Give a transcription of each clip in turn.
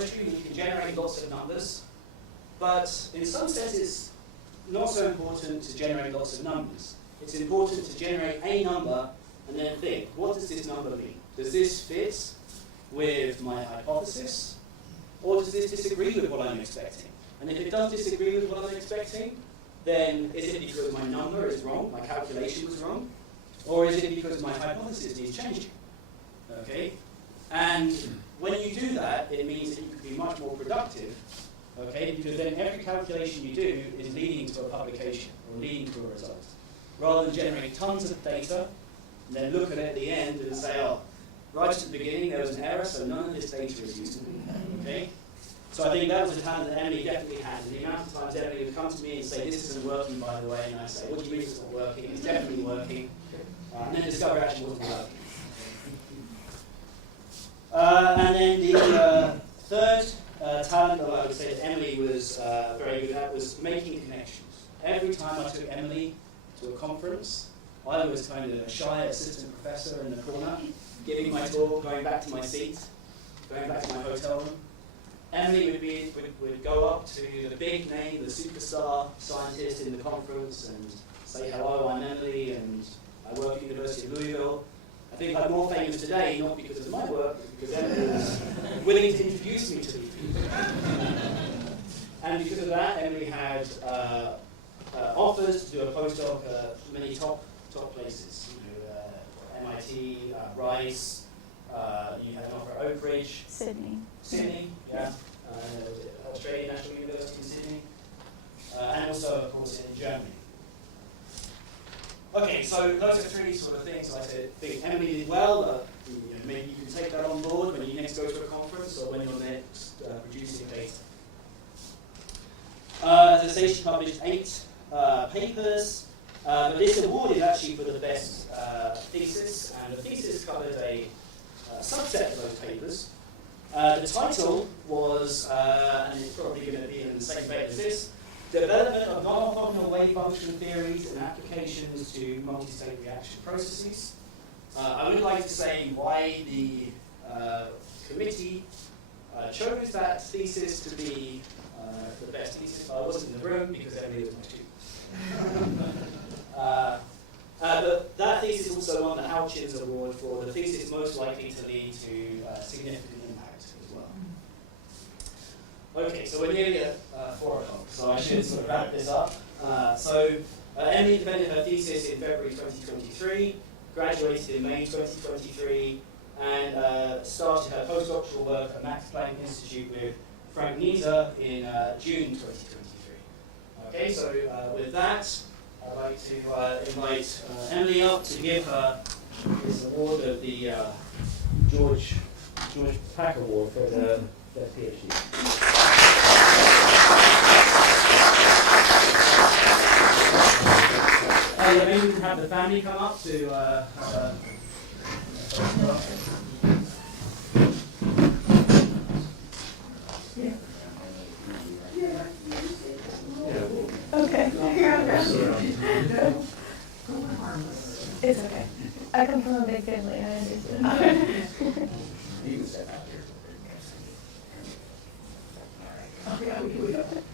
geometry, we can generate lots of numbers, but in some sense it's not so important to generate lots of numbers. It's important to generate a number and then think, what does this number mean? Does this fit with my hypothesis, or does this disagree with what I'm expecting? And if it does disagree with what I'm expecting, then is it because my number is wrong, my calculation was wrong, or is it because my hypothesis needs changing? Okay? And when you do that, it means that you can be much more productive, okay? Because then every calculation you do is leading to a publication or leading to a result, rather than generate tons of data and then look at it at the end and say, oh, right at the beginning there was an error, so none of this data is useful. Okay? So I think that was a talent that Emily definitely had. And the amount of times Emily would come to me and say, this isn't working, by the way, and I'd say, what do you mean it's not working? It's definitely working. And then discover it actually wasn't working. And then the third talent that I would say that Emily was very good at was making connections. Every time I took Emily to a conference, I was kind of a shy assistant professor in the corner, giving my talk, going back to my seat, going back to my hotel room. Emily would go up to the big name, the superstar scientist in the conference and say, hello, I'm Emily, and I work at the University of Louisville. I think I'm more famous today, not because of my work, but because Emily was willing to introduce me to these people. And because of that, Emily had offers to do a postdoc at many top places. MIT, Rice, you had an offer at Oak Ridge. Sydney, yeah. Australian National University in Sydney. And also, of course, in Germany. Okay, so those are three sort of things I think Emily did well. Maybe you can take that on board when you next go to a conference or when you're next producing data. As I say, she published 8 papers, but this award is actually for the best thesis, and the thesis covered a subset of those papers. The title was, and it's probably going to be in the same vein as this, Development of Non-Orthogonal Wave Function Theories and Applications to Multi-State Reaction Processes. I would like to say why the committee chose that thesis to be the best thesis. I wasn't in the room because Emily was my student. But that thesis also won the Houchins Award for the thesis most likely to lead to significant impact as well. Okay, so we're nearly at 4 o'clock, so I should sort of wrap this up. Emily defended her thesis in February 2023, graduated in May 2023, and started her postdoctoral work at Max Planck Institute with Frank Nieser in June 2023. Okay, so with that, I'd like to invite Emily up to give her this award of the George Pack Award for the PhD. Maybe we can have the family come up to have a Okay. It's okay. I come from a big family, I understand. You can step out here.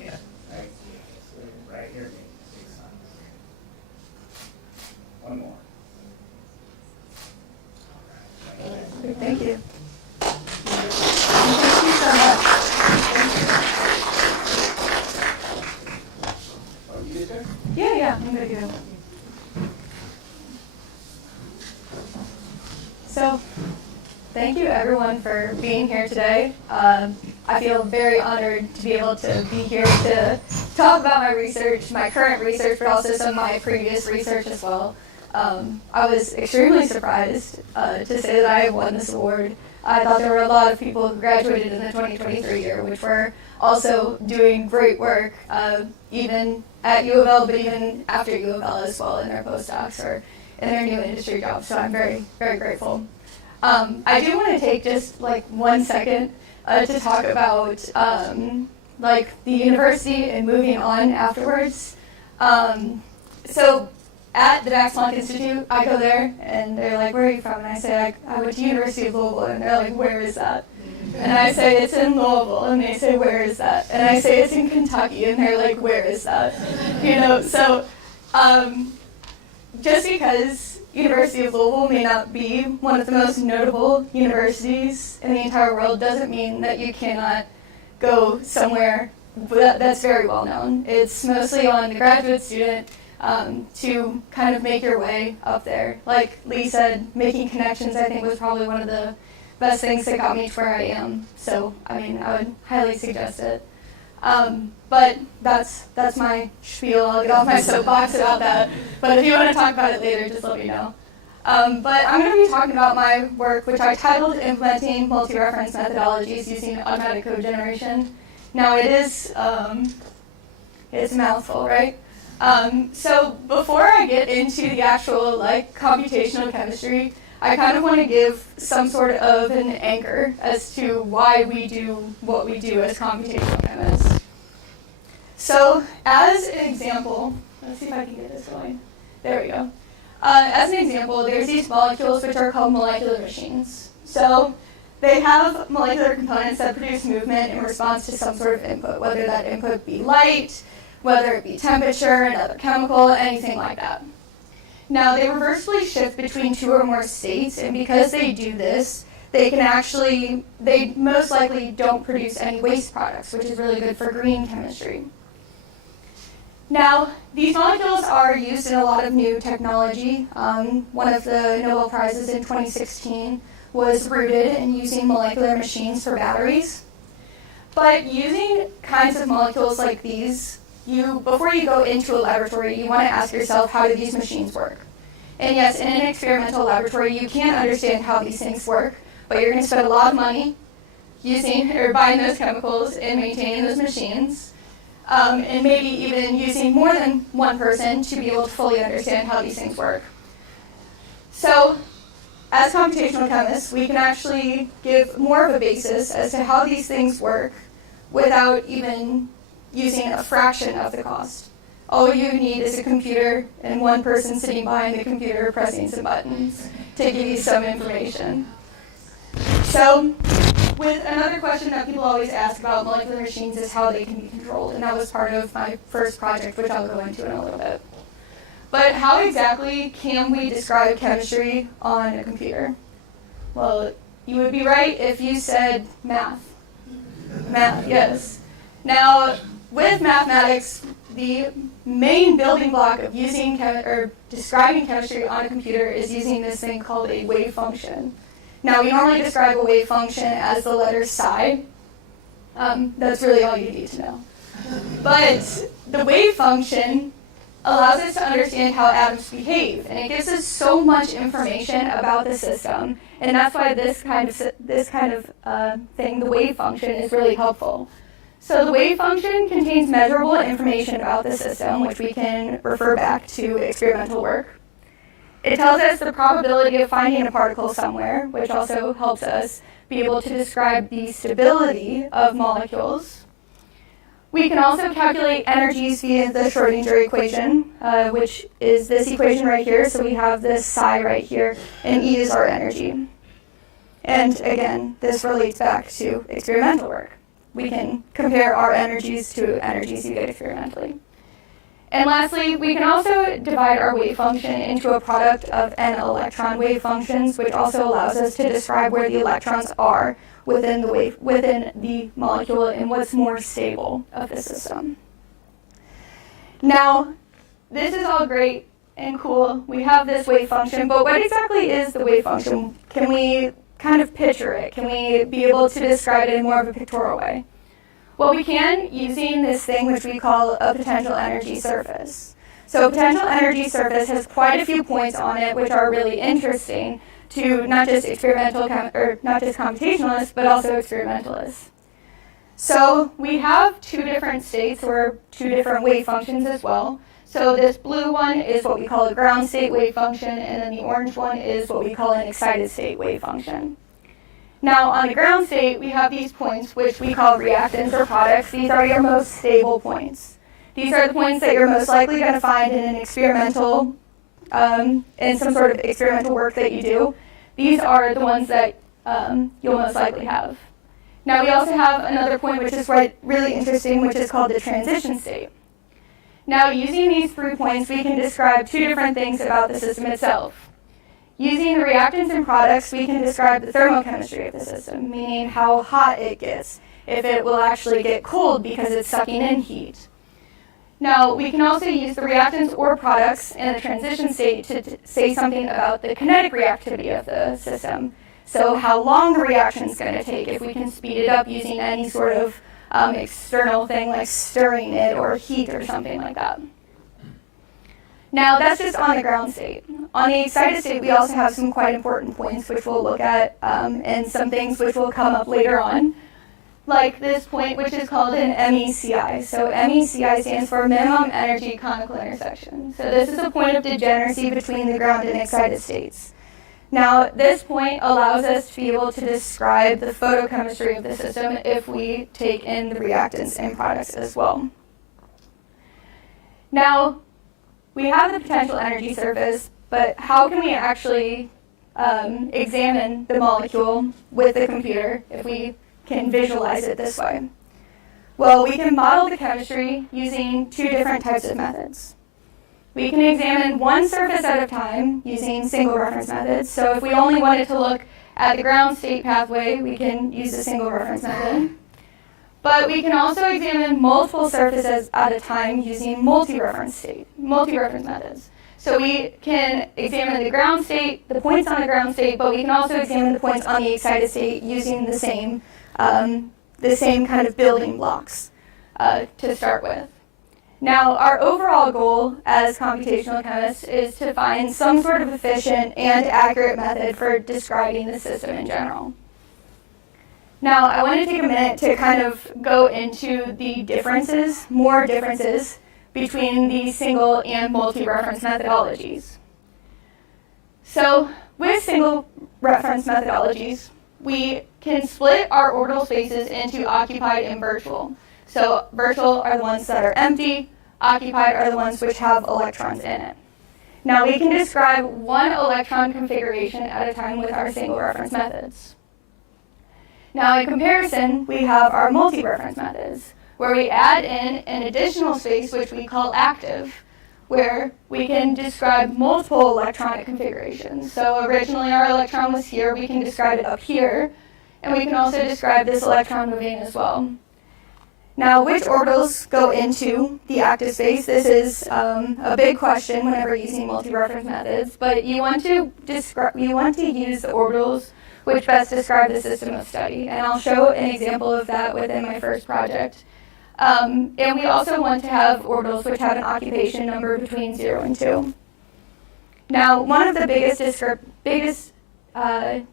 Yeah. Right here. One more. Thank you. Thank you so much. Oh, you good there? Yeah, I'm good to go. So, thank you everyone for being here today. I feel very honored to be able to be here to talk about my research, my current research, but also some of my previous research as well. I was extremely surprised to say that I won this award. I thought there were a lot of people who graduated in the 2023 year, which were also doing great work, even at U of L, but even after U of L as well in their postdocs or in their new industry jobs. So I'm very, very grateful. I do want to take just like 1 second to talk about like the university and moving on afterwards. So at the Max Planck Institute, I go there and they're like, where are you from? And I say, I went to University of Louisville, and they're like, where is that? And I say, it's in Louisville. And they say, where is that? And I say, it's in Kentucky. And they're like, where is that? So just because University of Louisville may not be one of the most notable universities in the entire world doesn't mean that you cannot go somewhere that's very well known. It's mostly on the graduate student to kind of make your way up there. Like Lee said, making connections I think was probably one of the best things that got me to where I am. So, I would highly suggest it. But that's my spiel. I'll get off my soapbox about that. But if you want to talk about it later, just let me know. But I'm going to be talking about my work, which I titled Implementing Multi-Reference Methodologies Using Automatic Code Generation. Now it is, it's a mouthful, right? So before I get into the actual computational chemistry, I kind of want to give some sort of an anchor as to why we do what we do as computational chemists. So as an example, let's see if I can get this going. There we go. As an example, there's these molecules which are called molecular machines. So they have molecular components that produce movement in response to some sort of input, whether that input be light, whether it be temperature, another chemical, anything like that. Now, they reversibly shift between two or more states, and because they do this, they most likely don't produce any waste products, which is really good for green chemistry. Now, these molecules are used in a lot of new technology. One of the Nobel Prizes in 2016 was rooted in using molecular machines for batteries. But using kinds of molecules like these, before you go into a laboratory, you want to ask yourself, how do these machines work? And yes, in an experimental laboratory, you can't understand how these things work, but you're going to spend a lot of money buying those chemicals and maintaining those machines, and maybe even using more than one person to be able to fully understand how these things work. So, as computational chemists, we can actually give more of a basis as to how these things work without even using a fraction of the cost. All you need is a computer and one person sitting behind the computer pressing some buttons to give you some information. So, with another question that people always ask about molecular machines is how they can be controlled, and that was part of my first project, which I'll go into in a little bit. But how exactly can we describe chemistry on a computer? Well, you would be right if you said math. Math, yes. Now, with mathematics, the main building block of describing chemistry on a computer is using this thing called a wave function. Now, we normally describe a wave function as the letter psi. That's really all you need to know. But the wave function allows us to understand how atoms behave, and it gives us so much information about the system, and that's why this kind of thing, the wave function, is really helpful. So the wave function contains measurable information about the system, which we can refer back to experimental work. It tells us the probability of finding a particle somewhere, which also helps us be able to describe the stability of molecules. We can also calculate energies via the Schrödinger equation, which is this equation right here. So we have this psi right here, and E is our energy. And again, this relates back to experimental work. We can compare our energies to energies you get experimentally. And lastly, we can also divide our wave function into a product of n electron wave functions, which also allows us to describe where the electrons are within the molecule and what's more stable of the system. Now, this is all great and cool. We have this wave function, but what exactly is the wave function? Can we kind of picture it? Can we be able to describe it in more of a pictorial way? Well, we can using this thing which we call a potential energy surface. So a potential energy surface has quite a few points on it which are really interesting to not just computationalists, but also experimentalists. So we have two different states or two different wave functions as well. So this blue one is what we call a ground state wave function, and then the orange one is what we call an excited state wave function. Now, on the ground state, we have these points, which we call reactants or products. These are your most stable points. These are the points that you're most likely going to find in an experimental, in some sort of experimental work that you do. These are the ones that you'll most likely have. Now we also have another point which is really interesting, which is called the transition state. Now using these 3 points, we can describe 2 different things about the system itself. Using the reactants and products, we can describe the thermochemistry of the system, meaning how hot it gets, if it will actually get cold because it's sucking in heat. Now, we can also use the reactants or products in the transition state to say something about the kinetic reactivity of the system. So how long the reaction is going to take, if we can speed it up using any sort of external thing like stirring it or heat or something like that. Now, that's just on the ground state. On the excited state, we also have some quite important points which we'll look at, and some things which will come up later on, like this point, which is called an MECI. So MECI stands for minimum energy conical intersection. So this is a point of degeneracy between the ground and excited states. Now, this point allows us to be able to describe the photochemistry of the system if we take in the reactants and products as well. Now, we have the potential energy surface, but how can we actually examine the molecule with the computer if we can visualize it this way? Well, we can model the chemistry using 2 different types of methods. We can examine one surface at a time using single reference methods. So if we only wanted to look at the ground state pathway, we can use the single reference method. But we can also examine multiple surfaces at a time using multi-reference methods. So we can examine the ground state, the points on the ground state, but we can also examine the points on the excited state using the same kind of building blocks to start with. Now, our overall goal as computational chemists is to find some sort of efficient and accurate method for describing the system in general. Now, I want to take a minute to kind of go into the more differences between the single and multi-reference methodologies. So, with single reference methodologies, we can split our orbital spaces into occupied and virtual. So virtual are the ones that are empty, occupied are the ones which have electrons in it. Now we can describe one electron configuration at a time with our single reference methods. Now in comparison, we have our multi-reference methods, where we add in an additional space which we call active, where we can describe multiple electronic configurations. So originally our electron was here, we can describe it up here, and we can also describe this electron moving as well. Now, which orbitals go into the active space? This is a big question whenever using multi-reference methods, but you want to use the orbitals which best describe the system of study, and I'll show an example of that within my first project. And we also want to have orbitals which have an occupation number between 0 and 2. Now, one of the biggest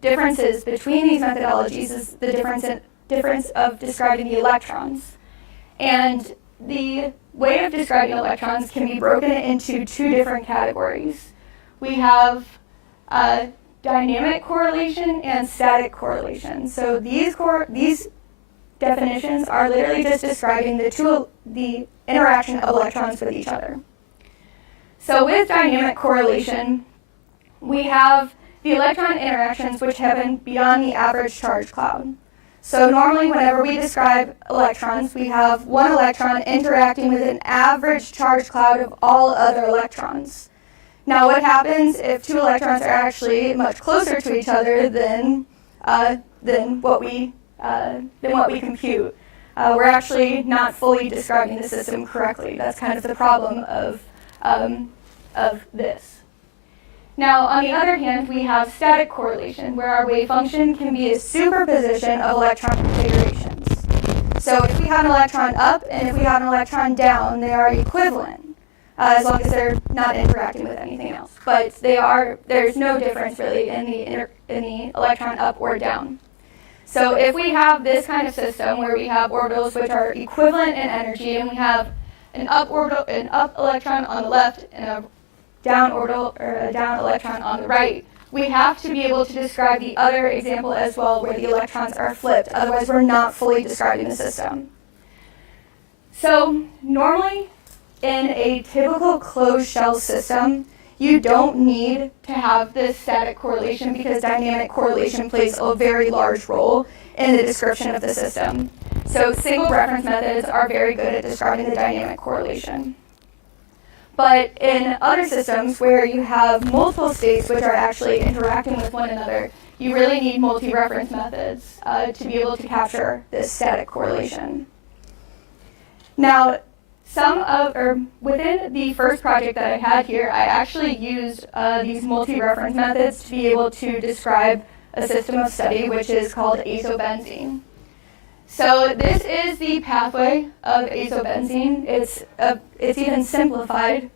differences between these methodologies is the difference of describing the electrons. And the way of describing electrons can be broken into 2 different categories. We have dynamic correlation and static correlation. So these definitions are literally just describing the interaction of electrons with each other. So with dynamic correlation, we have the electron interactions which happen beyond the average charge cloud. So normally whenever we describe electrons, we have one electron interacting with an average charge cloud of all other electrons. Now what happens if 2 electrons are actually much closer to each other than what we compute? We're actually not fully describing the system correctly. That's kind of the problem of this. Now, on the other hand, we have static correlation, where our wave function can be a superposition of electron configurations. So if we have an electron up and if we have an electron down, they are equivalent, as long as they're not interacting with anything else. But there's no difference really in the electron up or down. So if we have this kind of system where we have orbitals which are equivalent in energy, and we have an up electron on the left and a down orbital or a down electron on the right, we have to be able to describe the other example as well, where the electrons are flipped. Otherwise, we're not fully describing the system. So normally, in a typical closed shell system, you don't need to have this static correlation because dynamic correlation plays a very large role in the description of the system. So single reference methods are very good at describing the dynamic correlation. But in other systems where you have multiple states which are actually interacting with one another, you really need multi-reference methods to be able to capture this static correlation. Now, within the first project that I had here, I actually used these multi-reference methods to be able to describe a system of study which is called azobenzene. So this is the pathway of azobenzene. It's even simplified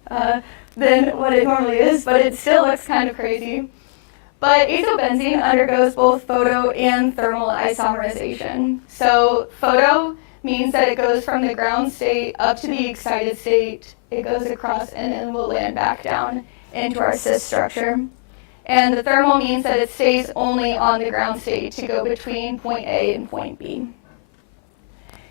than what it normally is, but it still looks kind of crazy. But azobenzene undergoes both photo and thermal isomerization. So photo means that it goes from the ground state up to the excited state. It goes across and then will land back down into our cis structure. And the thermal means that it stays only on the ground state to go between point A and point B.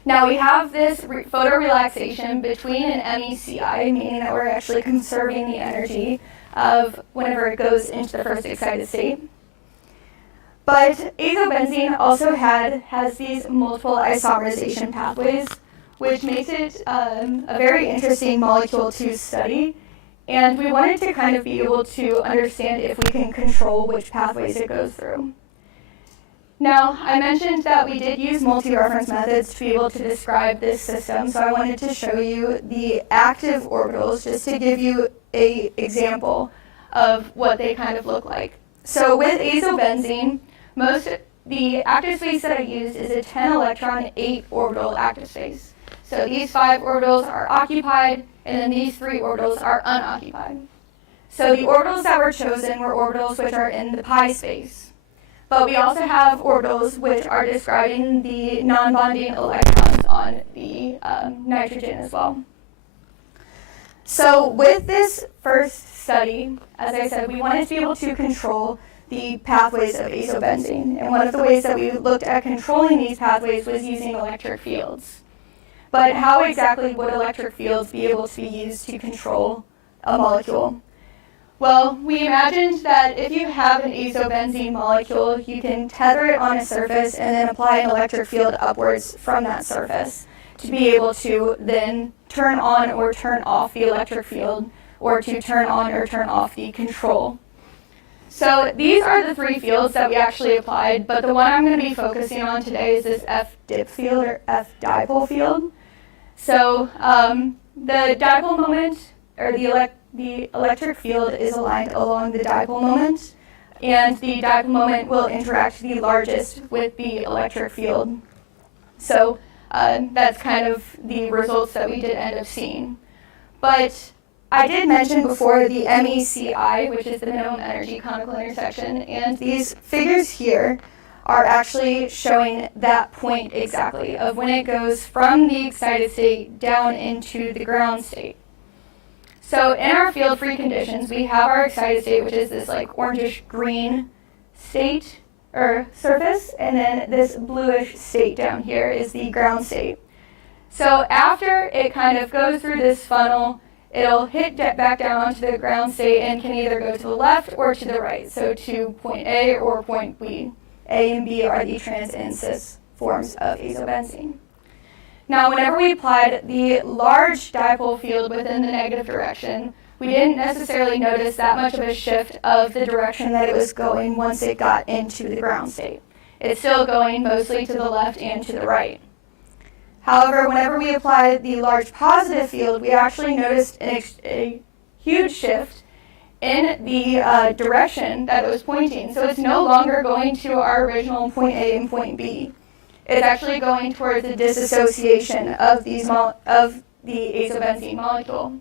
Now we have this photorelaxation between an MECI, meaning that we're actually conserving the energy of whenever it goes into the first excited state. But azobenzene also has these multiple isomerization pathways, which makes it a very interesting molecule to study. And we wanted to kind of be able to understand if we can control which pathways it goes through. Now, I mentioned that we did use multi-reference methods to be able to describe this system, so I wanted to show you the active orbitals just to give you an example of what they kind of look like. So with azobenzene, the active space that I used is a 10 electron, 8 orbital active space. So these 5 orbitals are occupied, and then these 3 orbitals are unoccupied. So the orbitals that were chosen were orbitals which are in the pi space. But we also have orbitals which are describing the non-bonding electrons on the nitrogen as well. So with this first study, as I said, we wanted to be able to control the pathways of azobenzene. And one of the ways that we looked at controlling these pathways was using electric fields. But how exactly would electric fields be able to be used to control a molecule? Well, we imagined that if you have an azobenzene molecule, you can tether it on a surface and then apply an electric field upwards from that surface to be able to then turn on or turn off the electric field, or to turn on or turn off the control. So these are the 3 fields that we actually applied, but the one I'm going to be focusing on today is this F-dip field, or F-dipole field. So the dipole moment, or the electric field is aligned along the dipole moment, and the dipole moment will interact the largest with the electric field. So that's kind of the results that we did end up seeing. But I did mention before the MECI, which is the minimum energy conical intersection, and these figures here are actually showing that point exactly of when it goes from the excited state down into the ground state. So in our field-free conditions, we have our excited state, which is this like orangish-green state or surface, and then this bluish state down here is the ground state. So after it kind of goes through this funnel, it'll hit back down onto the ground state and can either go to the left or to the right, so to point A or point B. A and B are the trans and cis forms of azobenzene. Now, whenever we applied the large dipole field within the negative direction, we didn't necessarily notice that much of a shift of the direction that it was going once it got into the ground state. It's still going mostly to the left and to the right. However, whenever we applied the large positive field, we actually noticed a huge shift in the direction that it was pointing. So it's no longer going to our original point A and point B. It's actually going towards the dissociation of the azobenzene molecule.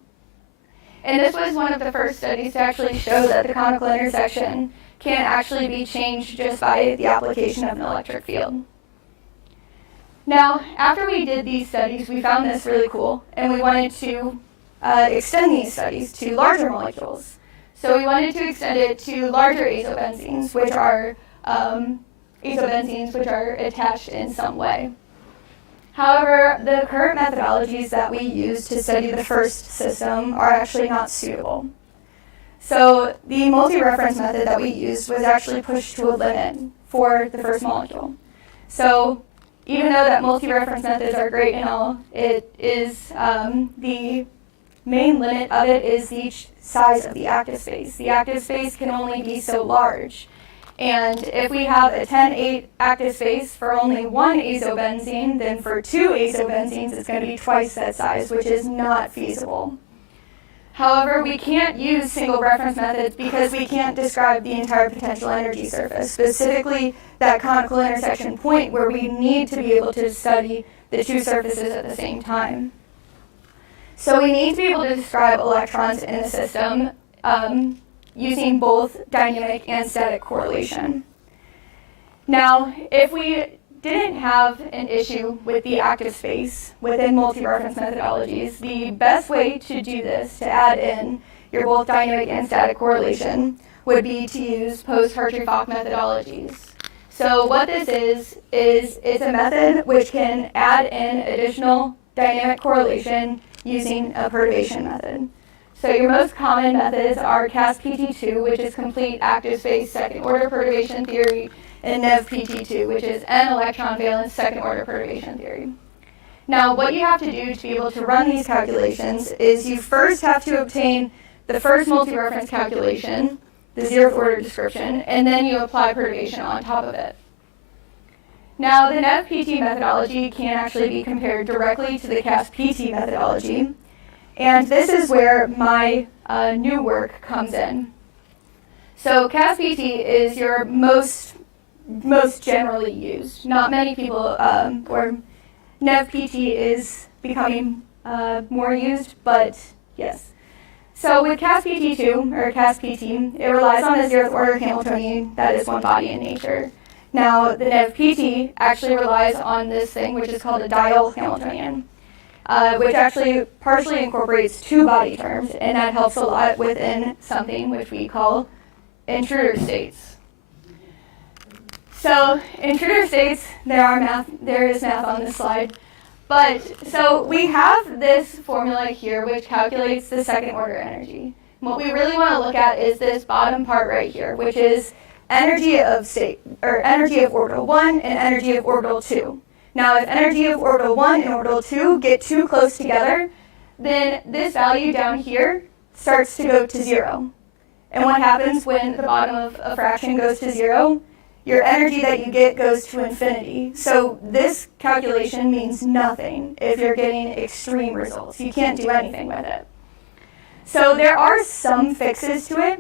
And this was one of the first studies to actually show that the conical intersection can actually be changed just by the application of an electric field. Now, after we did these studies, we found this really cool, and we wanted to extend these studies to larger molecules. So we wanted to extend it to larger azobenzenes, which are attached in some way. However, the current methodologies that we use to study the first system are actually not suitable. So the multi-reference method that we used was actually pushed to a limit for the first molecule. So even though that multi-reference methods are great and all, it is the main limit of it is the size of the active space. The active space can only be so large. And if we have a 10-8 active space for only one azobenzene, then for 2 azobenzenes, it's going to be twice that size, which is not feasible. However, we can't use single reference methods because we can't describe the entire potential energy surface, specifically that conical intersection point where we need to be able to study the two surfaces at the same time. So we need to be able to describe electrons in the system using both dynamic and static correlation. Now, if we didn't have an issue with the active space within multi-reference methodologies, the best way to do this, to add in your both dynamic and static correlation, would be to use post-Hartree-Fock methodologies. So what this is it's a method which can add in additional dynamic correlation using a perturbation method. So your most common methods are CASPT2, which is complete active space second order perturbation theory, and NEVPT2, which is n-electron valence second order perturbation theory. Now, what you have to do to be able to run these calculations is you first have to obtain the first multi-reference calculation, the 0th order description, and then you apply perturbation on top of it. Now, the NEVPT methodology can actually be compared directly to the CASPT methodology, and this is where my new work comes in. So CASPT is your most generally used. Not many people, or NEVPT is becoming more used, but yes. So with CASPT2, or CASPT, it relies on the 0th order Hamiltonian that is one body in nature. Now, the NEVPT actually relies on this thing, which is called a diol Hamiltonian, which actually partially incorporates two body terms, and that helps a lot within something which we call intruder states. So intruder states, there is math on this slide, but so we have this formula here which calculates the second order energy. What we really want to look at is this bottom part right here, which is energy of state, or energy of orbital 1 and energy of orbital 2. Now, if energy of orbital 1 and orbital 2 get too close together, then this value down here starts to go to 0. And what happens when the bottom of a fraction goes to 0? Your energy that you get goes to infinity. So this calculation means nothing if you're getting extreme results. You can't do anything with it. So there are some fixes to it.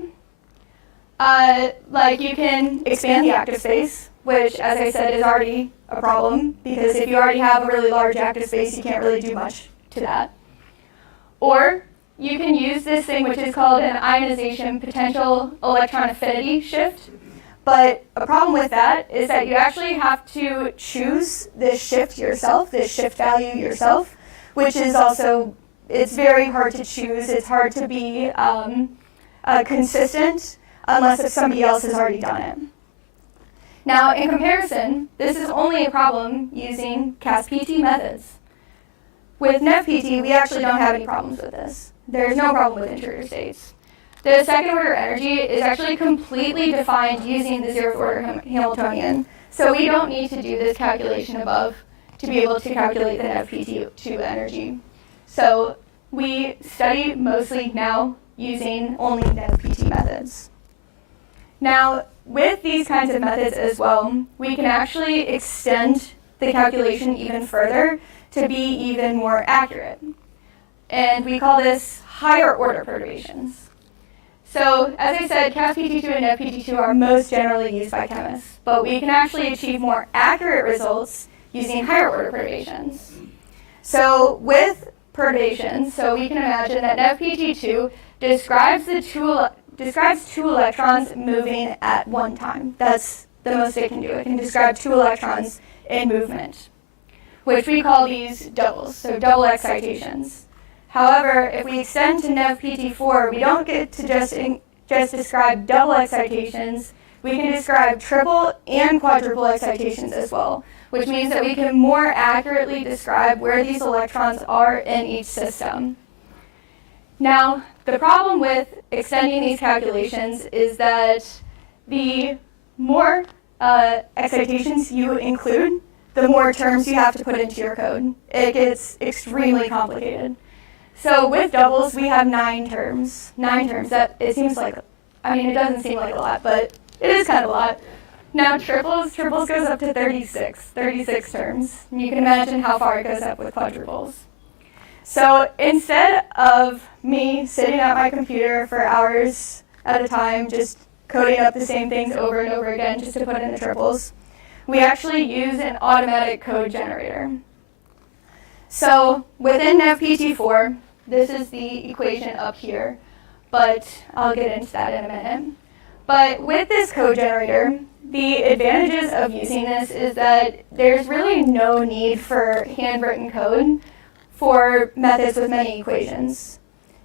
Like you can expand the active space, which, as I said, is already a problem, because if you already have a really large active space, you can't really do much to that. Or you can use this thing which is called an ionization potential electron affinity shift. But a problem with that is that you actually have to choose this shift yourself, this shift value yourself, which is also, it's very hard to choose. It's hard to be consistent unless if somebody else has already done it. Now, in comparison, this is only a problem using CASPT methods. With NEVPT, we actually don't have any problems with this. There's no problem with intruder states. The second order energy is actually completely defined using the 0th order Hamiltonian, so we don't need to do this calculation above to be able to calculate the NEVPT2 energy. So we study mostly now using only NEVPT methods. Now, with these kinds of methods as well, we can actually extend the calculation even further to be even more accurate. And we call this higher order perturbations. So, as I said, CASPT2 and NEVPT2 are most generally used by chemists, but we can actually achieve more accurate results using higher order perturbations. So, with perturbations, so we can imagine that NEVPT2 describes two electrons moving at one time. That's the most it can do. It can describe two electrons in movement, which we call these doubles, so double excitations. However, if we extend to NEVPT4, we don't get to just describe double excitations. We can describe triple and quadruple excitations as well, which means that we can more accurately describe where these electrons are in each system. Now, the problem with extending these calculations is that the more excitations you include, the more terms you have to put into your code. It gets extremely complicated. So with doubles, we have 9 terms. 9 terms. That it seems like, I mean, it doesn't seem like a lot, but it is kind of a lot. Now triples goes up to 36 terms. And you can imagine how far it goes up with quadruples. So instead of me sitting at my computer for hours at a time, just coding up the same things over and over again just to put in the triples, we actually use an automatic code generator. So within NevPT4, this is the equation up here, but I'll get into that in a minute. But with this code generator, the advantages of using this is that there's really no need for handwritten code for methods with many equations.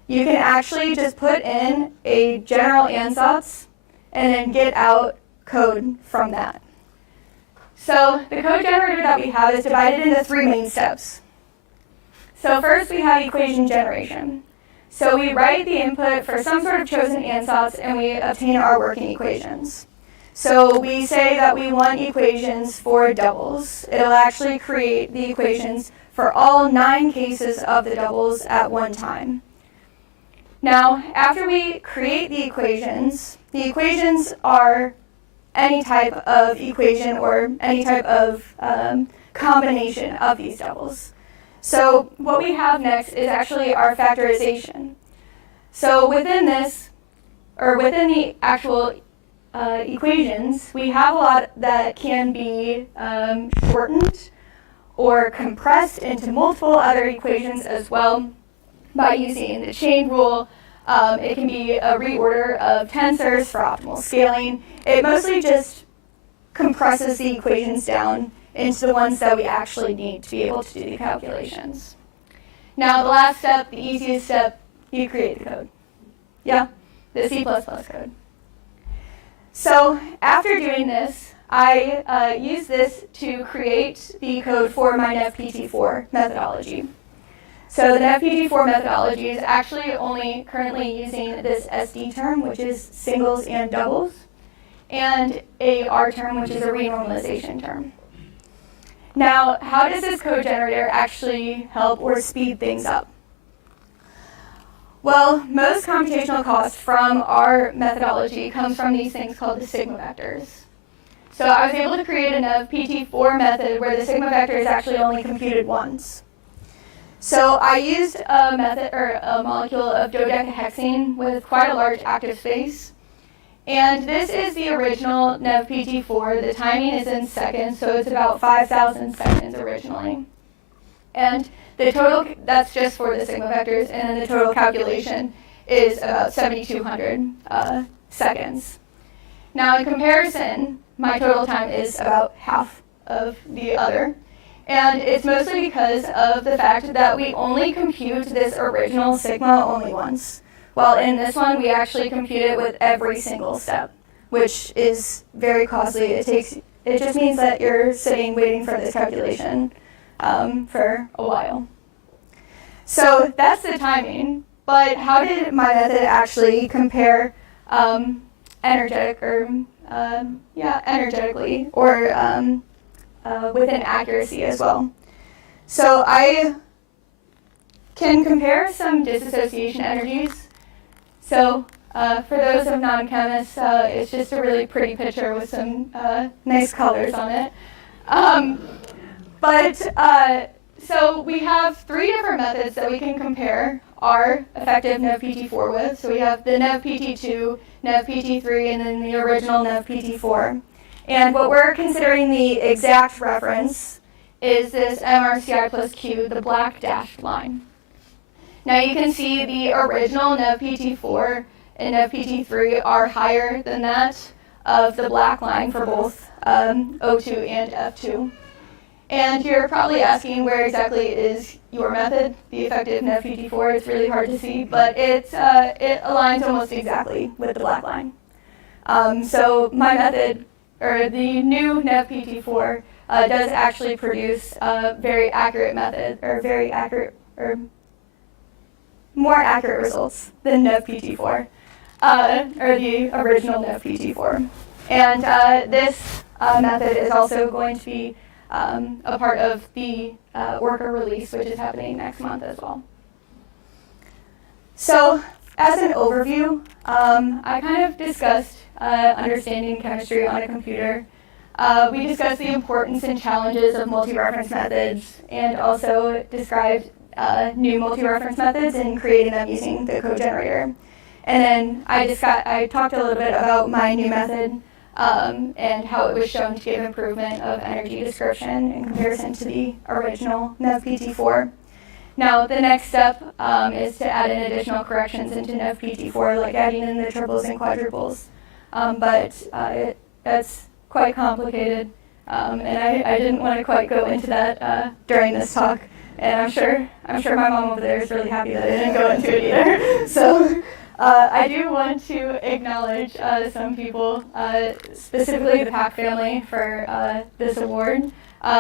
You can actually just put in a general ansatz and then get out code from that. So the code generator that we have is divided into 3 main steps. So first we have equation generation. So we write the input for some sort of chosen ansatz and we obtain our working equations. So we say that we want equations for doubles. It'll actually create the equations for all 9 cases of the doubles at one time. Now, after we create the equations are any type of equation or any type of combination of these doubles. So what we have next is actually our factorization. So within this, or within the actual equations, we have a lot that can be shortened or compressed into multiple other equations as well by using the chain rule. It can be a reorder of tensors for optimal scaling. It mostly just compresses the equations down into the ones that we actually need to be able to do the calculations. Now the last step, the easiest step, you create the code. Yeah, the C++ code. So after doing this, I use this to create the code for my NevPT4 methodology. So the NevPT4 methodology is actually only currently using this SD term, which is singles and doubles, and a R term, which is a renormalization term. Now, how does this code generator actually help or speed things up? Well, most computational cost from our methodology comes from these things called the sigma vectors. So I was able to create a NevPT4 method where the sigma vector is actually only computed once. So I used a method or a molecule of dodecahexene with quite a large active space. And this is the original NevPT4. The timing is in seconds, so it's about 5,000 seconds originally. And the total, that's just for the sigma vectors, and then the total calculation is about 7,200 seconds. Now in comparison, my total time is about half of the other. And it's mostly because of the fact that we only compute this original sigma only once. While in this one, we actually compute it with every single step, which is very costly. It just means that you're sitting waiting for this calculation for a while. So that's the timing. But how did my method actually compare energetically or within accuracy as well? So I can compare some dissociation energies. So for those of non-chemists, it's just a really pretty picture with some nice colors on it. So we have 3 different methods that we can compare our effective NevPT4 with. So we have the NevPT2, NevPT3, and then the original NevPT4. And what we're considering the exact reference is this MRCI plus Q, the black dashed line. Now you can see the original NevPT4 and NevPT3 are higher than that of the black line for both O2 and F2. And you're probably asking where exactly is your method, the effective NevPT4. It's really hard to see, but it aligns almost exactly with the black line. So my method, or the new NevPT4, does actually produce a very accurate method, or very accurate, or more accurate results than NevPT4, or the original NevPT4. And this method is also going to be a part of the Orca release, which is happening next month as well. So, as an overview, I kind of discussed understanding chemistry on a computer. We discussed the importance and challenges of multi-reference methods, and also described new multi-reference methods and creating them using the code generator. And then I talked a little bit about my new method and how it was shown to give improvement of energy description in comparison to the original NevPT4. Now, the next step is to add in additional corrections into NevPT4, like adding in the triples and quadruples. But that's quite complicated, and I didn't want to quite go into that during this talk. And I'm sure my mom over there is really happy that I didn't go into it either. So I do want to acknowledge some people, specifically the Pack family, for this award.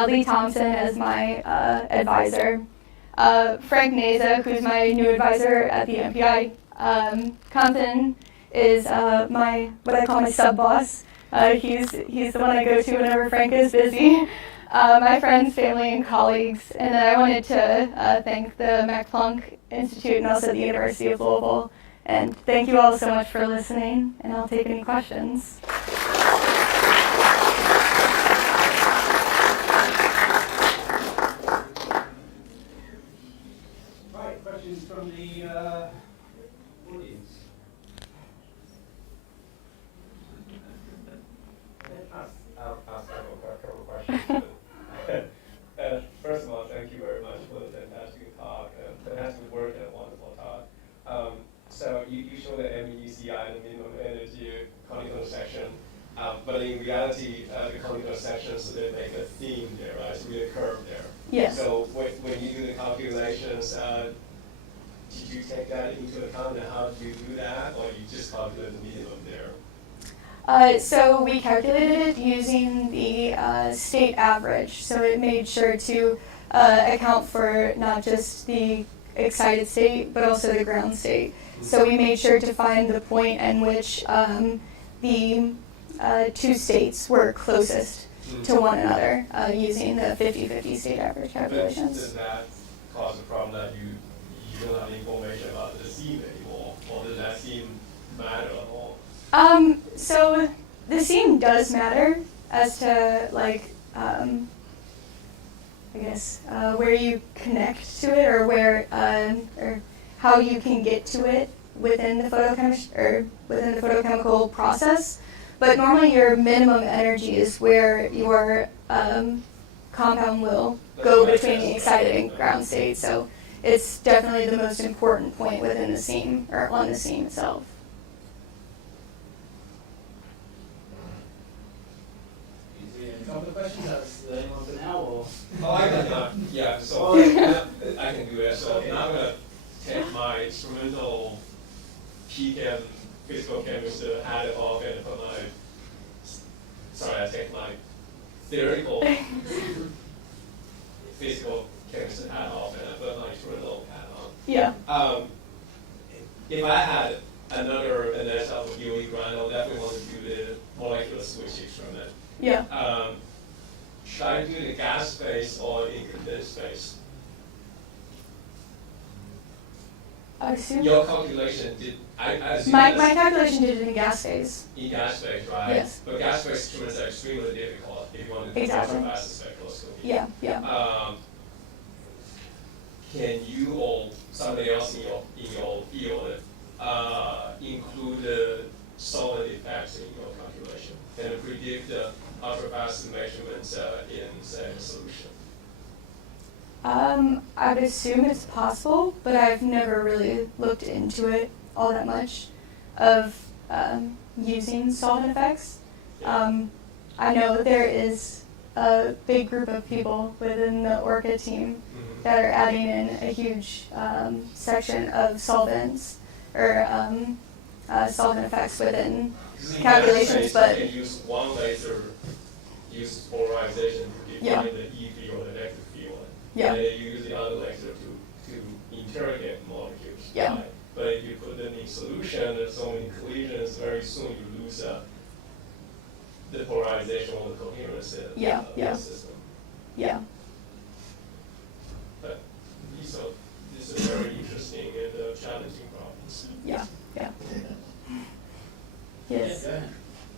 Lee Thompson as my advisor. Frank Neza, who's my new advisor at the MPI. Compton is what I call my sub-boss. He's the one I go to whenever Frank is busy. My friends, family, and colleagues. And then I wanted to thank the Max Planck Institute and also the University of Louisville. And thank you all so much for listening, and I'll take any questions. Right, questions from the audience? I'll ask a couple questions. First of all, thank you very much for the fantastic talk, fantastic work, and wonderful talk. So you show the MECI, the minimum energy conical section, but in reality, the conical sections, they make a theme there, right? It's really a curve there. Yes. So when you do the calculations, did you take that into account, and how do you do that, or you just calculate the minimum there? So we calculated it using the state average. So it made sure to account for not just the excited state, but also the ground state. So we made sure to find the point in which the two states were closest to one another using the 50-50 state average calculations. Does that cause a problem that you don't have information about the seam anymore, or does that seam matter at all? So the seam does matter as to I guess where you connect to it, or where or how you can get to it within the photochemical process. But normally your minimum energy is where your compound will go between the excited and ground state. So it's definitely the most important point within the seam, or on the seam itself. A couple of questions. That's the only one for now, or? Oh, I can, yeah, so I can do that. So now I'm going to take my instrumental PChem physical chemist hat off and put I take my theoretical physical chemist hat off and I put my instrumental hat on. Yeah. If I had another analysis of DOE grant, I would definitely want to do the molecular switch experiment. Yeah. Should I do the gas phase or in condensed phase? I assume. Your calculation did, I assume My calculation did it in gas phase. in gas phase, right? Yes. But gas phase experiments are extremely difficult if you want to do Exactly. fast spectroscopy. Yeah, yeah. Can you or somebody else in your field include the solid effects in your calculation and predict the ultrafast measurements in say a solution? I would assume it's possible, but I've never really looked into it all that much of using solvent effects. I know there is a big group of people within the Orca team that are adding in a huge section of solvents or solvent effects within calculations, but you can use one laser, use polarization to define the E field and electric field. Yeah. And then you use the other laser to interrogate molecules. Yeah. Right? But if you put them in solution, there's so many collisions, very soon you lose the polarization or the coherence of Yeah, yeah. the system. Yeah. But so these are very interesting and challenging problems. Yeah. Yeah. Yes. Yeah.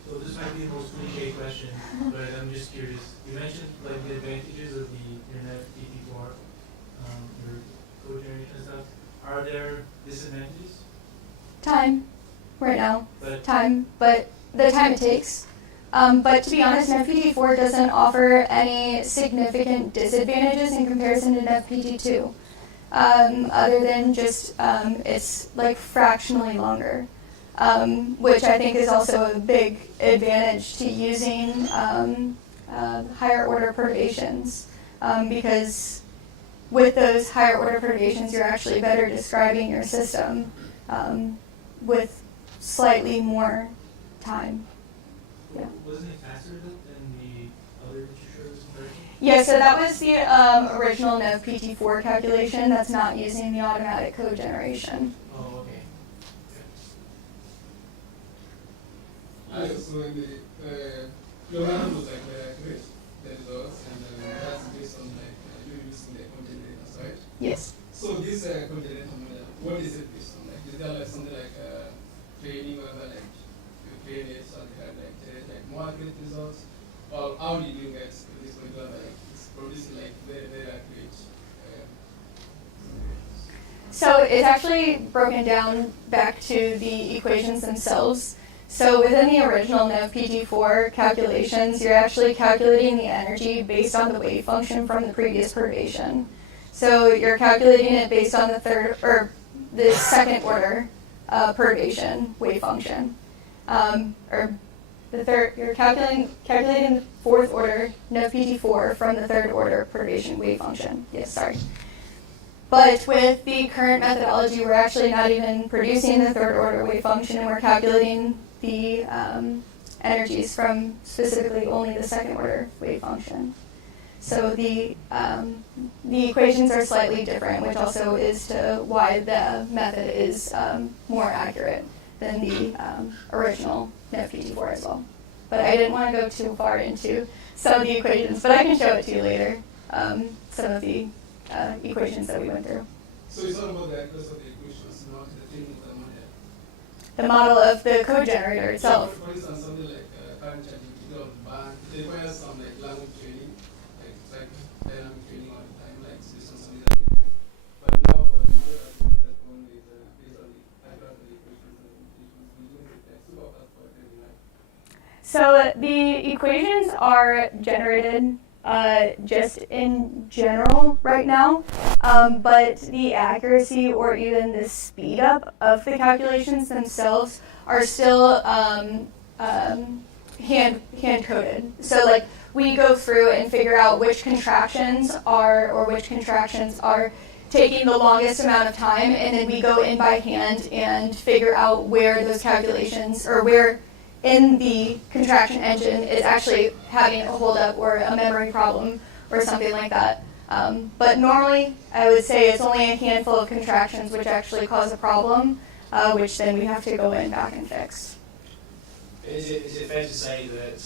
So this might be the most cliche question, but I'm just curious. You mentioned like the advantages of the internet PP4, your code generation and stuff. Are there disadvantages? Time. Right now. But Time. But the time it takes. But to be honest, NFPT4 doesn't offer any significant disadvantages in comparison to NFPT2, other than just it's like fractionally longer, which I think is also a big advantage to using higher order perturbations, because with those higher order perturbations, you're actually better describing your system with slightly more time. Yeah. wasn't it faster than the other that you showed us in person? Yeah, so that was the original NFPT4 calculation that's not using the automatic code generation. Oh, okay. So in the Florano was like very accurate, the results, and that's based on like you using the code generator, right? Yes. So this code generator model, what is it based on? Like, is there like something like training or like you train it so you have like generate like more accurate results, or how did you get this particular like it's producing like very very accurate? So it's actually broken down back to the equations themselves. So within the original NFPT4 calculations, you're actually calculating the energy based on the wave function from the previous perturbation. So you're calculating it based on the second order perturbation wave function. Or the third, you're calculating the fourth order NFPT4 from the third order perturbation wave function. Yes, sorry. But with the current methodology, we're actually not even producing the third order wave function, and we're calculating the energies from specifically only the second order wave function. So the equations are slightly different, which also is to why the method is more accurate than the original NFPT4 as well. But I didn't want to go too far into some of the equations, but I can show it to you later, some of the equations that we went through. So it's all about the accuracy of the equations, not the training of the model. The model of the code generator itself. For instance, something like current ChatGPT or BART, it requires some like language training, like it's like dynamic training all the time, like based on something like that. But now for the model that one is based on the accuracy of the equations and implications, we use it like super fast for training, right? So the equations are generated just in general right now, but the accuracy or even the speed up of the calculations themselves are still hand coded. So like we go through and figure out which contractions are taking the longest amount of time, and then we go in by hand and figure out where those calculations or where in the contraction engine is actually having a holdup or a memory problem or something like that. But normally, I would say it's only a handful of contractions which actually cause a problem, which then we have to go in back and fix. Is it fair to say that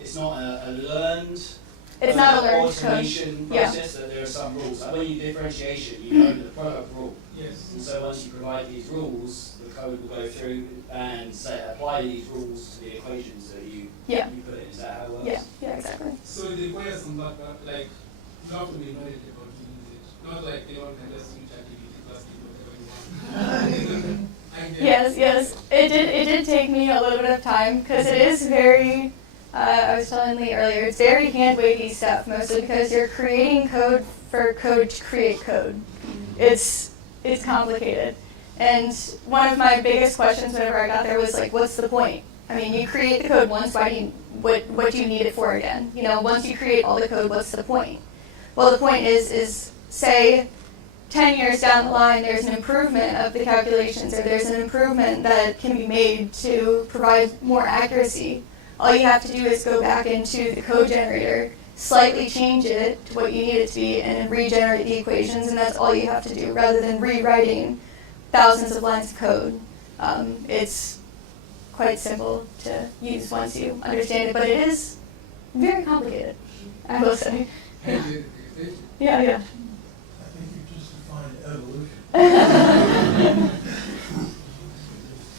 it's not a learned It's not a learned automation code. Yeah. process, that there are some rules? Like when you differentiation, you know the product rule. Yes. And so once you provide these rules, the code will go through and say apply these rules to the equations that you put in. Is that how it works? Yeah, exactly. So it requires some background, like you have to be knowledgeable to use it. Not like anyone can just use ChatGPT plus whatever you want. Yes. It did take me a little bit of time because it is very. I was telling Lee earlier, it's very hand-wavy stuff, mostly because you're creating code for code to create code. It's complicated. And one of my biggest questions whenever I got there was like, what's the point? I mean, you create the code once, what do you need it for again? You know, once you create all the code, what's the point? Well, the point is say 10 years down the line, there's an improvement of the calculations, or there's an improvement that can be made to provide more accuracy. All you have to do is go back into the code generator, slightly change it to what you need it to be, and then regenerate the equations, and that's all you have to do, rather than rewriting thousands of lines of code. It's quite simple to use once you understand it, but it is very complicated, I will say. Hey, did you- Yeah, yeah. I think you just defined evolution. I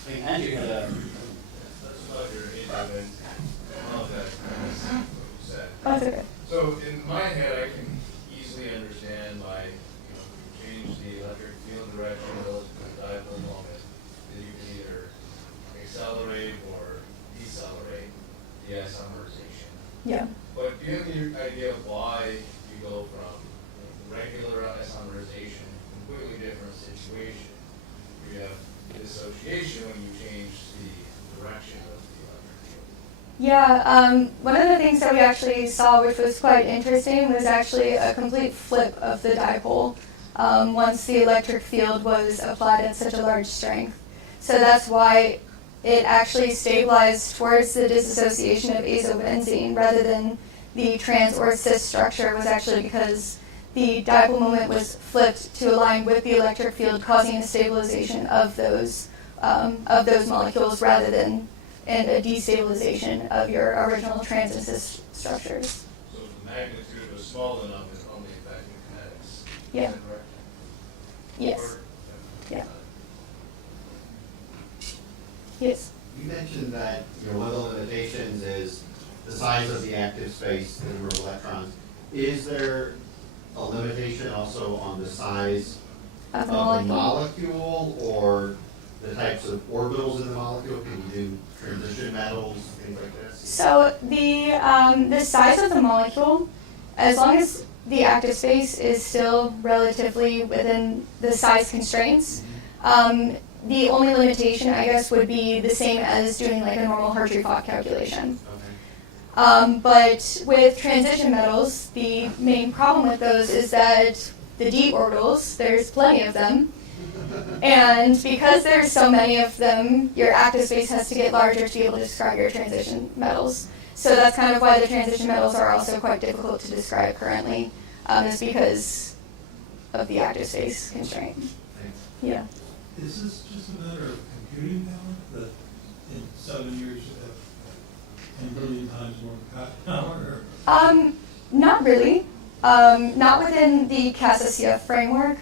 think Andrew had a. Let's love your age and all of that what you said. Oh, it's okay. So in my head, I can easily understand by, change the electric field direction relative to the dipole moment, that you can either accelerate or decelerate the isomerization. Yeah. But do you have any idea of why you go from regular isomerization, completely different situation? You have dissociation when you change the direction of the electric field. Yeah, one of the things that we actually saw, which was quite interesting, was actually a complete flip of the dipole once the electric field was applied at such a large strength. So that's why it actually stabilized towards the dissociation of azobenzene rather than the trans or cis structure, was actually because the dipole moment was flipped to align with the electric field, causing a stabilization of those molecules rather than a destabilization of your original trans and cis structures. So if the magnitude was small enough, it's only affecting kinetics. Yeah. Is that correct? Yes. Or- Yeah. Yes. You mentioned that one of the limitations is the size of the active space in the number of electrons. Is there a limitation also on the size Of of the the molecule. molecule or the types of orbitals in the molecule? Can you do transition metals, things like this? So the size of the molecule, as long as the active space is still relatively within the size constraints, the only limitation, I guess, would be the same as doing like a normal Hartree-Fock calculation. Okay. But with transition metals, the main problem with those is that the d orbitals, there's plenty of them, and because there's so many of them, your active space has to get larger to be able to describe your transition metals. So that's kind of why the transition metals are also quite difficult to describe currently, is because of the active space constraint. Thanks. Yeah. Is this just a matter of computing power, that in 7 years you have 10 billion times more power? Or? Not really. Not within the CASSCF framework,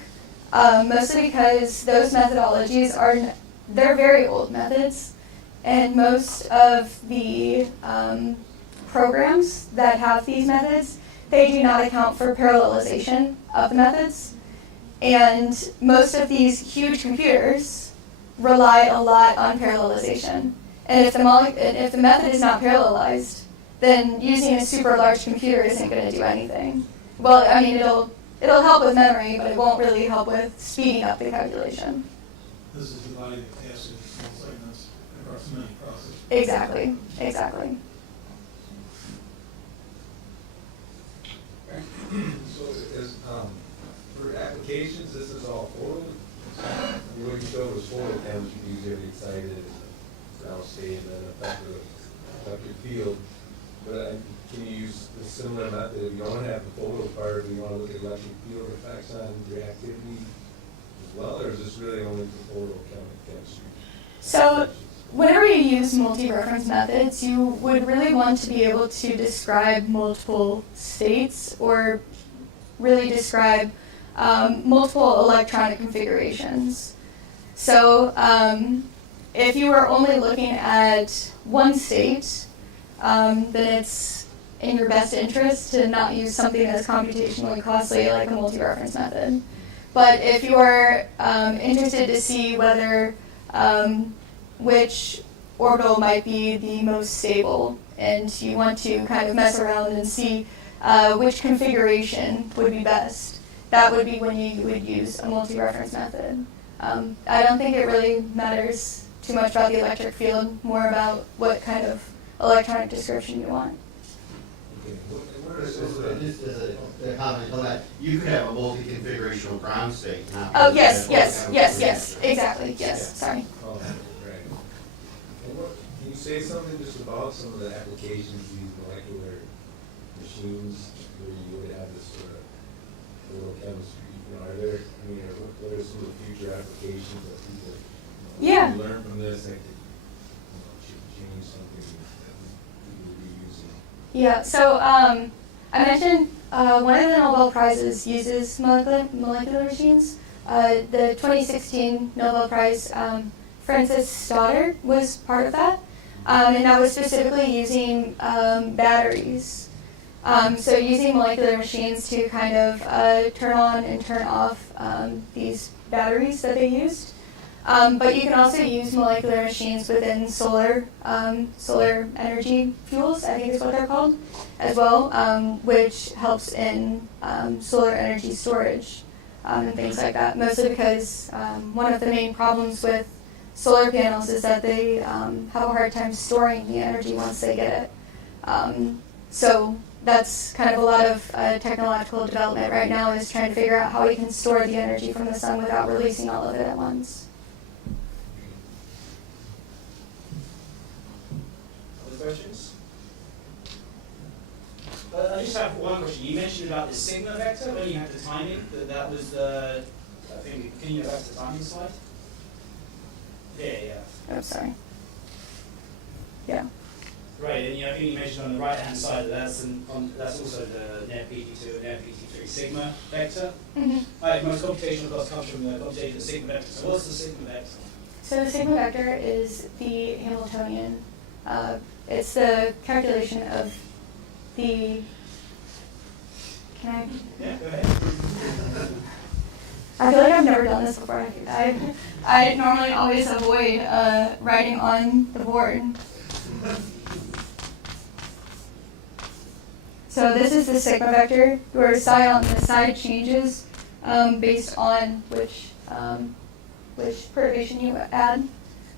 mostly because those methodologies they're very old methods, and most of the programs that have these methods, they do not account for parallelization of the methods. And most of these huge computers rely a lot on parallelization. And if the method is not parallelized, then using a super large computer isn't going to do anything. Well, I mean, it'll help with memory, but it won't really help with speeding up the calculation. This is dividing the task into small segments across many processes. Exactly. So is, for applications, this is all photo? What you showed was photo cams, you use every excited, ground state, and then affect the electric field. But can you use a similar method if you don't have the photo part, do you want to look at electric field effects on reactivity as well, or is this really only for photo chemistry? So whenever you use multi-reference methods, you would really want to be able to describe multiple states or really describe multiple electronic configurations. So if you were only looking at one state, then it's in your best interest to not use something that's computationally costly like a multi-reference method. But if you are interested to see whether which orbital might be the most stable, and you want to kind of mess around and see which configuration would be best, that would be when you would use a multi-reference method. I don't think it really matters too much about the electric field, more about what kind of electronic description you want. Okay, where Just is as a comment on that, you could have a multi-configurational ground state. Not Oh, be yes, a yes, full yes, chemical yes, exactly, yes, sorry. Oh, right. And can you say something just about some of the applications of these molecular machines where you would have this sort of little chemistry? Are there, what are some of the future applications that people, Yeah. learn from this, like, be something that we would be using? Yeah, so I mentioned one of the Nobel Prizes uses molecular machines. The 2016 Nobel Prize, Francis Stoddard was part of that, and that was specifically using batteries. So using molecular machines to kind of turn on and turn off these batteries that they used. But you can also use molecular machines within solar energy fuels, I think is what they're called, as well, which helps in solar energy storage and things like that. Mostly because one of the main problems with solar panels is that they have a hard time storing the energy once they get it. So that's kind of a lot of technological development right now, is trying to figure out how we can store the energy from the sun without releasing all of it at once. Questions? I just have one question. You mentioned about the sigma vector when you had the timing, that was the, I think, can you go back to the timing slide? Yeah. Oh, sorry. Yeah. Right, and I think you mentioned on the right-hand side that that's also the net PT2 and net PT3 sigma vector. Mm-hmm. Right, most computational cost comes from the computation of the sigma vector. So what's the sigma vector? So the sigma vector is the Hamiltonian. It's the calculation of the. Can I? Yeah, go ahead. I feel like I've never done this before. I normally always avoid writing on the board. So this is the sigma vector, where psi on the side changes based on which perturbation you add.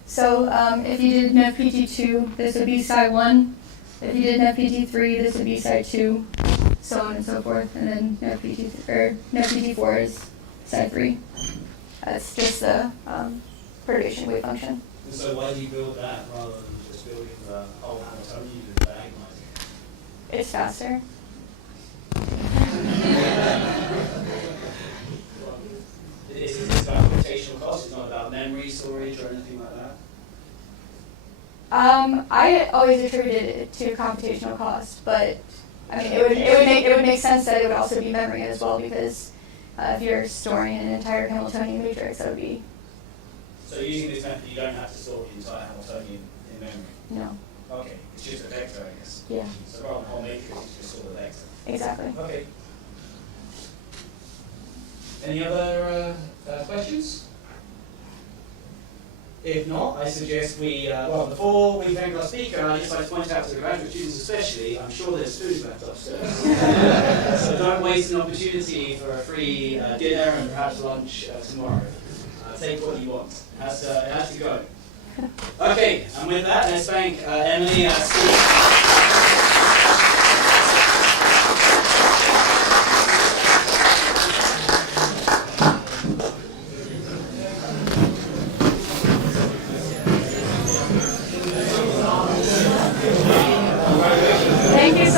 So if you did net PT2, this would be psi 1. If you did net PT3, this would be psi 2, so on and so forth. And then net PT4 is psi 3. That's just the perturbation wave function. And so why do you build that rather than just building the whole Hamiltonian and diagonalizing it? It's faster. It's about computational cost, it's not about memory storage or anything like that? I always attributed it to computational cost, but I mean it would make sense that it would also be memory as well, because if you're storing an entire Hamiltonian matrix, that would be. So using this method, you don't have to store the entire Hamiltonian in memory? No. Okay, it's just a vector, I guess. Yeah. So rather than whole matrix, it's just sort of vector. Exactly. Okay. Any other questions? If not, I suggest we, before we thank our speaker, I'd just like to point out to the graduate students especially, I'm sure there's food left upstairs. So don't waste an opportunity for a free dinner and perhaps lunch tomorrow. Take what you want. It has to go. Okay, and with that, let's thank Emily, our speaker.